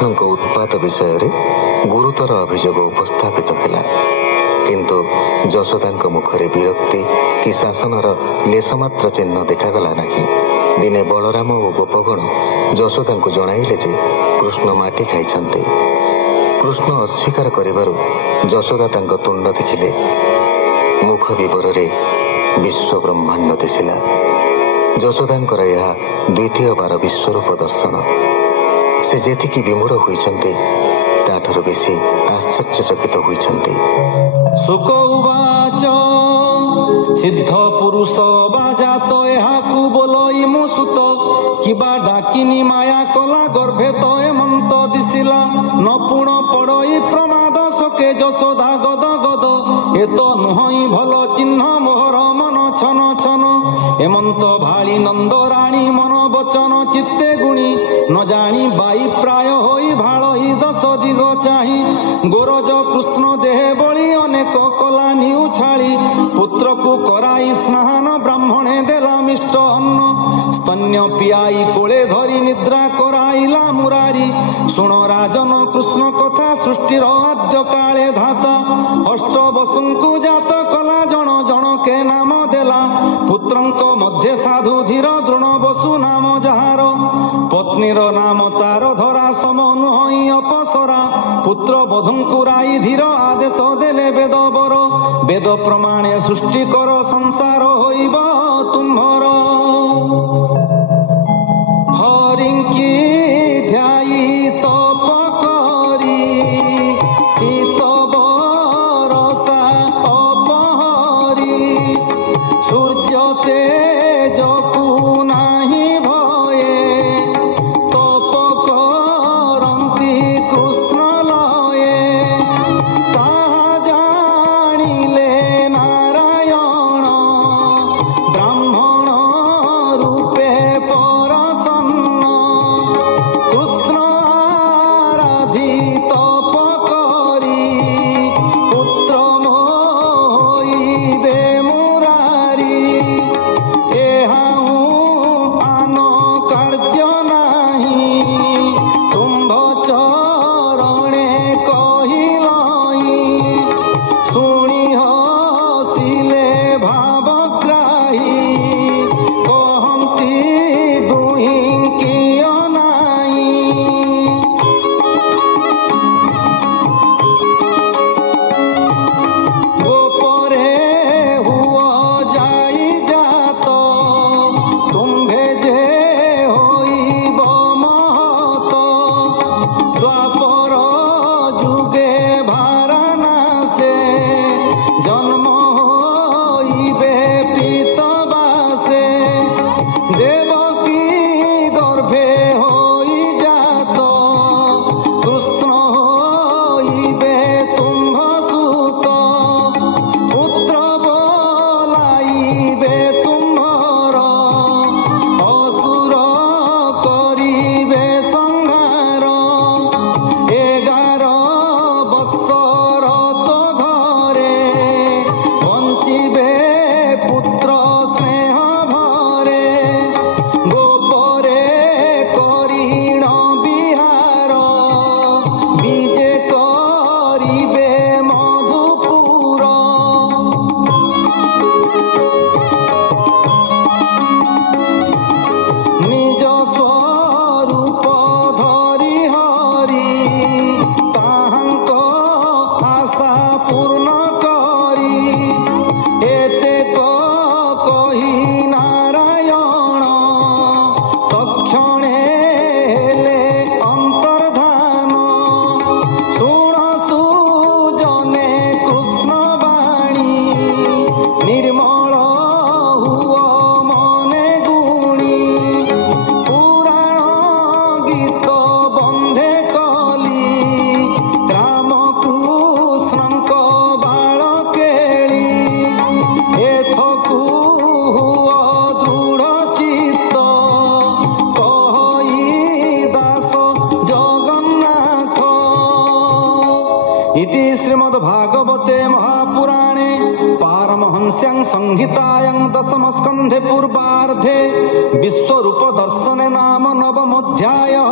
कृष्ण को उत्पात विषय रे गुरुतर अभियोग उपस्थापित है, किंतु यशोदा मुखरे विरक्ति कि शासनर लेशमात्र चिन्ह देखागला नहीं। दिने बलराम और गोपगण यशोदा को जणाइले जे कृष्ण माटी खाई। कृष्ण अस्वीकार करिबारु यशोदा तांको तुंड देखिले। मुख विवर रे विश्व ब्रह्मांड दिशिला। यशोदांकर यह द्वितीय बार विश्वरूप दर्शन। से जेतिकी विमूढ़ होइछन्ते ताठर बेसी आश्चर्यचकित होइछन्ते। सुख उवाच सिद्ध पुरुष बाजात एहाकु बोलई मु सुत किबा डाकिनी माया कला गर्भे तो एमंत दिसिला नपुण पड़ई प्रमाद शोके यशोदा गद गद ए तो नुहई भल चिन्ह मोहर मन छन छन एमंत भाली नंद राणी मन बचन चित्ते गुणी न जानी बाई प्राय होई भालई दश दिग चाही गोरज कृष्ण देहे बळी अनेक कला निउ छाड़ी पुत्र को कराई स्नान ब्राह्मणे देला मिष्ट अन्न स्तन्य पियाई कोले धरी निद्रा कराइला मुरारी सुण राजन कृष्ण कथा सृष्टिर आद्य काले धाता अष्ट बसुंकु जात कला जन जन के नाम देला पुत्रंक मध्य साधु धीर द्रोण बसु नाम जहार पत्नीर नाम तार धरा सम नुहई अपसरा पुत्र बधुंकु राई धीर आदेश देले वेद बर वेद प्रमाणे सृष्टि कर संसार होइब तुम्हर हरिंकी ध्यायी तप करी शीत बरसा अपहरी सूर्य तेजकु नाही भये तप करंती कृष्ण लये ताहा जानिले नारायण ब्राह्मण रूपे परसन्न कृष्ण आराधी तप करी पुत्र मोइबे मुरारी एहाऊ आन कार्य नाही तुम्भ चरणे कहिलई शुणी हसिले भावग्राही कहंती दुहिं किय नाई गोपरे हुआ जाई जात तुम्भे जे होइब महत द्वापर जुगे भारानासे जन्म होइबे पीतबासे देवकी गर्भे होई जात कृष्ण होइबे तुम्भ सुत पुत्र बोलाइबे तुम्हर असुर करिबे संहार 11 बत्सर तो घरे बंचिबे पुत्र स्नेह भरे गोपरे करिण बिहार बीजे करिबे मधुपुर निज स्वरूप धरि हरि ताहांक आशा पूर्ण करी एतेक कही नारायण तक्षणे हेले अंतर्धान शुण सुजने कृष्ण वाणी निर्मल हुओ मने गुणी पुराण गीत बंधे कली राम कृष्णंक बाल केली एथकु हुओ दृढ़ चित्त कहई दास जगन्नाथ इति श्रीमद्भागवते महापुराणे पारमहंस्यां संहितायां दशमस्कन्धे पूर्वार्धे विश्वरूप दर्शने नाम नवमोऽध्यायः।